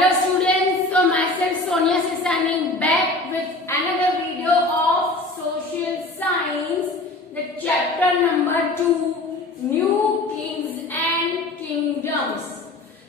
Hello students, so myself Sonia Sisani back with another video of social science, the chapter number 2, New Kings and Kingdoms.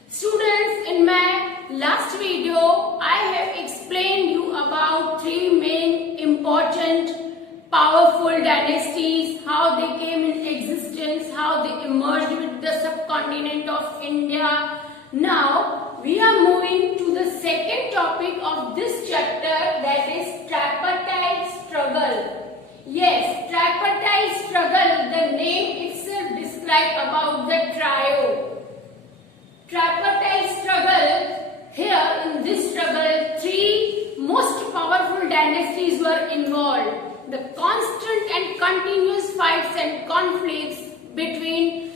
Students, in my last video, I have explained you about three main important powerful dynasties, how they came in existence, how they emerged with the subcontinent of India. Now, we are moving to the second topic of this chapter, that is tripartite struggle. Yes, tripartite struggle, the name itself describes about the trio. Tripartite struggle, here in this struggle, three most powerful dynasties were involved. The constant and continuous fights and conflicts between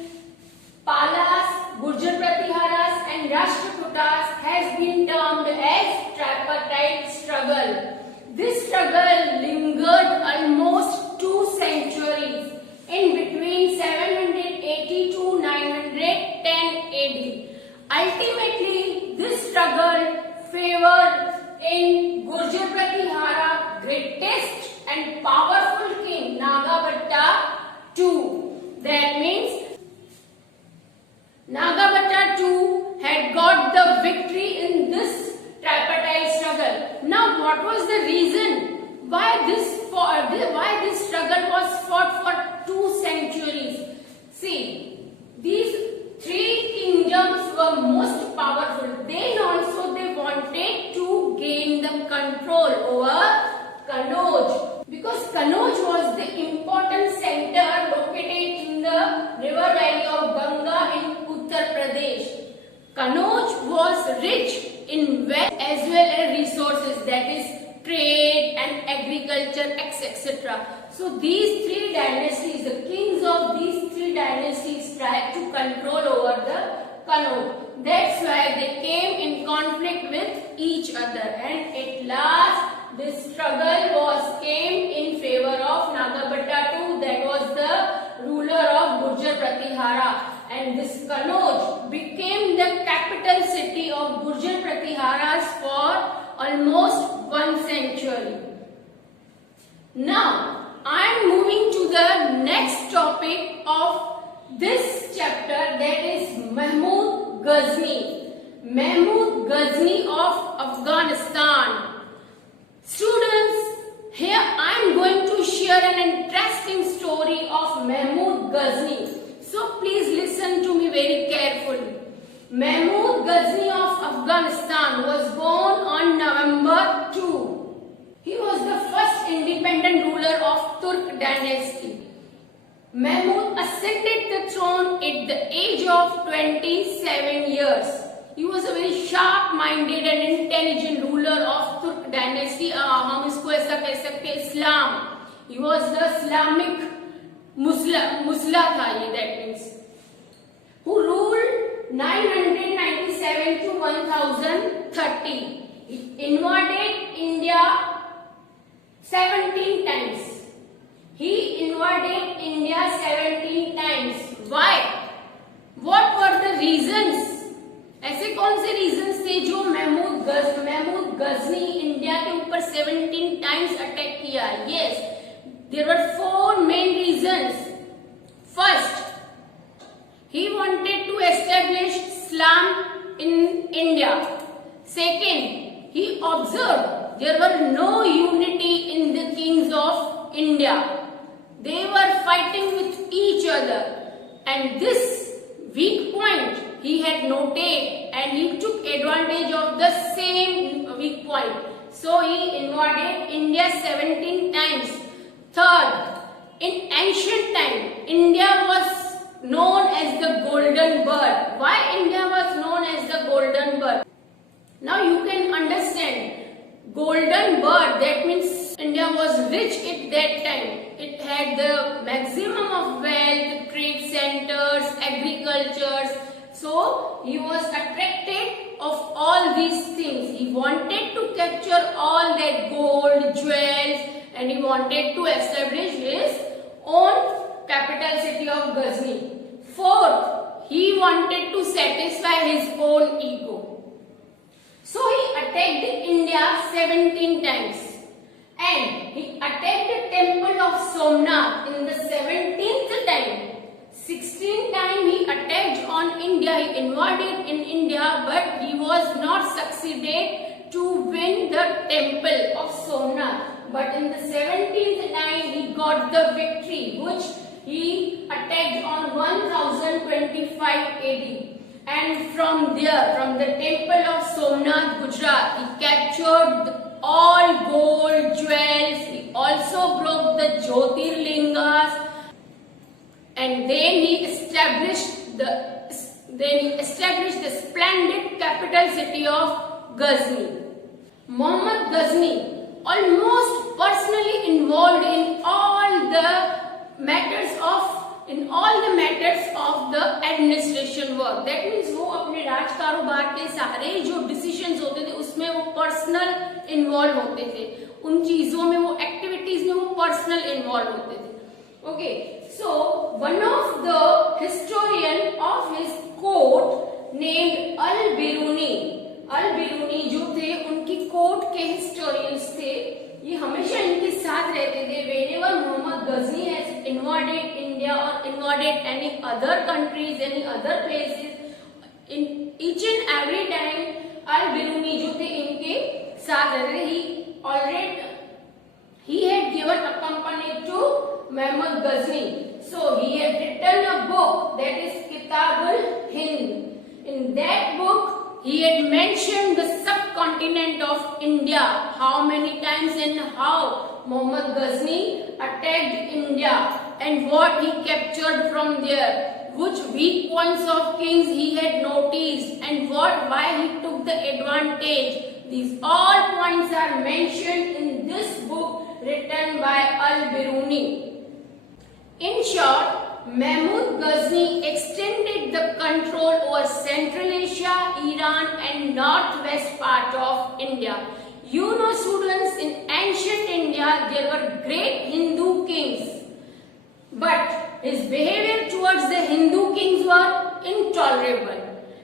Palas, Gurjar Pratiharas and Rashtrakutas has been termed as tripartite struggle. This struggle lingered almost 2 centuries in between 780 to 910 AD. Ultimately, this struggle favored in Gurjar Pratihara greatest and powerful king Nagabhatta II. That means Nagabhatta II had got the victory in this tripartite struggle. Now, what was the reason why this struggle was fought for 2 centuries? See, these three kingdoms were most powerful. Then also they wanted to gain the control over Kannauj, because Kannauj was the important center located in the river valley of Ganga in Uttar Pradesh. Kannauj was rich in wealth as well as resources, that is trade and agriculture, etc. So these three dynasties, the kings of these three dynasties tried to control over the Kannauj. That's why they came in conflict with each other, and at last this struggle came in favor of Nagabhatta II, that was the ruler of Gurjar Pratihara, and this Kannauj became the capital city of Gurjar Pratiharas for almost 1 century. Now, I am moving to the next topic of this chapter, that is Mahmud Ghazni. Mahmud Ghazni of Afghanistan. Students, here I am going to share an interesting story of Mahmud Ghazni. So please listen to me very carefully. Mahmud Ghazni of Afghanistan was born on November 2. He was the first independent ruler of Turk dynasty. Mahmud ascended the throne at the age of 27 years. He was a very sharp-minded and intelligent ruler of Turk dynasty. हम इसको ऐसा कह सकते हैं Islam. He was the Islamic Musla था ये, that means, who ruled 997 to 1030. He invaded India 17 times. He invaded India 17 times. Why? What were the reasons? ऐसे कौन से रीजंस थे जो महमूद गजनी इंडिया के ऊपर 17 टाइम्स अटैक किया? Yes, there were 4 main reasons. First, he wanted to establish Islam in India. Second, he observed there were no unity in the kings of India. They were fighting with each other, and this weak point he had noted, and he took advantage of the same weak point. So he invaded India 17 times. Third, in ancient time, India was known as the golden bird. Why India was known as the golden bird? Now you can understand. Golden bird, that means India was rich at that time. It had the maximum of wealth, trade centers, agricultures. So he was attracted of all these things. He wanted to capture all that gold, jewels, and he wanted to establish his own capital city of Ghazni. Fourth, he wanted to satisfy his own ego. So he attacked India 17 times. And he attacked the temple of Somnath in the 17th time. 16th time he attacked on India, he invaded in India, but he was not succeeded to win the temple of Somnath. But in the 17th time he got the victory, which he attacked on 1025 AD. And from there, from the temple of Somnath, Gujarat, he captured all gold jewels. He also broke the Jyotirlingas. And then he established the splendid capital city of Ghazni. Muhammad Ghazni almost personally involved in all the matters of the administration work. That means वो अपने राज कारोबार के सारे जो decisions होते थे उसमें वो personal involve होते थे, उन चीजों में वो activities में वो personal involve होते थे. Okay, so one of the historian of his court named Al-Biruni जो थे उनकी कोर्ट के historians थे, ये हमेशा इनके साथ रहते थे. Whenever Muhammad Ghazni has invaded India or invaded any other countries, any other places, in each and every time Al-Biruni जो थे इनके साथ रहते थे. He had given a company to Muhammad Ghazni. So he had written a book, that is Kitabul Hind. In that book he had mentioned the subcontinent of India, how many times and how Muhammad Ghazni attacked India and what he captured from there, which weak points of kings he had noticed and why he took the advantage. These all points are mentioned in this book written by Al-Biruni. In short, Mahmud Ghazni extended the control over Central Asia, Iran and northwest part of India. You know students, in ancient India there were great Hindu kings, but his behavior towards the Hindu kings were intolerable.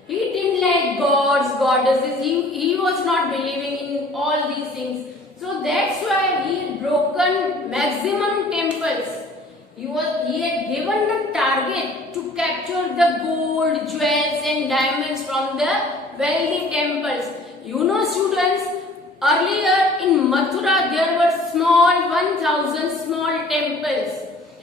He didn't like gods, goddesses, he was not believing in all these things. So that's why he had broken maximum temples. He had given the target to capture the gold, jewels and diamonds from the wealthy temples. You know students, earlier in Mathura there were small 1000 small temples.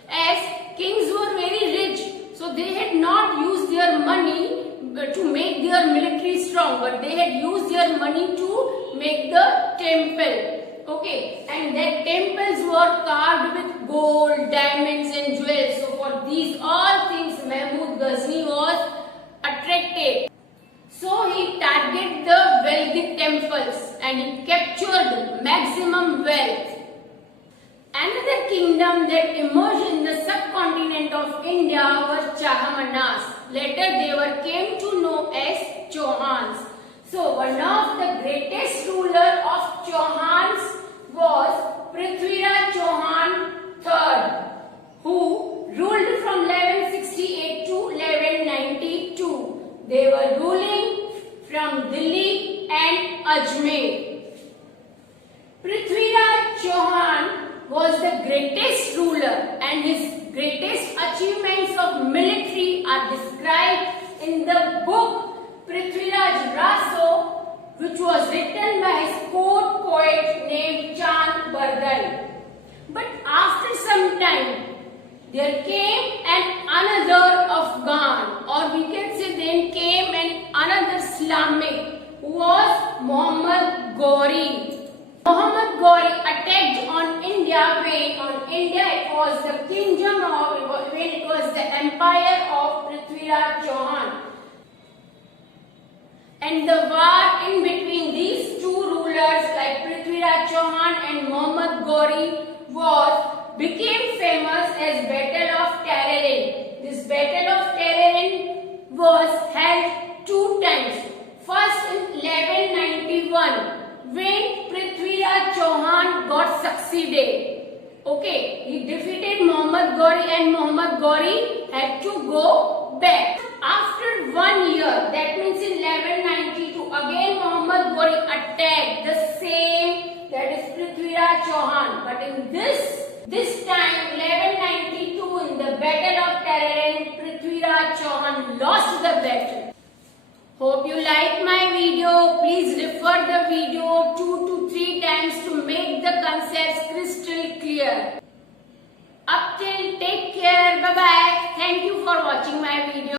As kings were very rich, so they had not used their money to make their military strong, but they had used their money to make the temple. Okay, and their temples were carved with gold, diamonds and jewels. So for these all things Mahmud Ghazni was attracted. So he targeted the wealthy temples and he captured maximum wealth. Another kingdom that emerged in the subcontinent of India was Chahamanas. Later they came to know as Chauhans. So one of the greatest ruler of Chauhans was Prithviraj Chauhan III, who ruled from 1168 to 1192. They were ruling from Delhi and Ajmer. Prithviraj Chauhan was the greatest ruler and his greatest achievements of military are described in the book Prithviraj Raso, which was written by his court poet named Chand Bardai. But after some time, there came another Afghan, or we can say then came another Islamic, who was Muhammad Ghori. Muhammad Ghori attacked on India when on India it was the kingdom of, when it was the empire of Prithviraj Chauhan. And the war in between these two rulers like Prithviraj Chauhan and Muhammad Ghori became famous as Battle of Tarain. This Battle of Tarain was held two times. First in 1191 when Prithviraj Chauhan got succeeded. Okay, he defeated Muhammad Ghori and Muhammad Ghori had to go back. After 1 year, that means in 1192, again Muhammad Ghori Prithviraj Chauhan. But in this time 1192 in the Battle of Tarain, Prithviraj Chauhan lost the battle. Hope you like my video. Please refer the video 2 to 3 times to make the concepts crystal clear. Up till take care. Bye bye. Thank you for watching my video.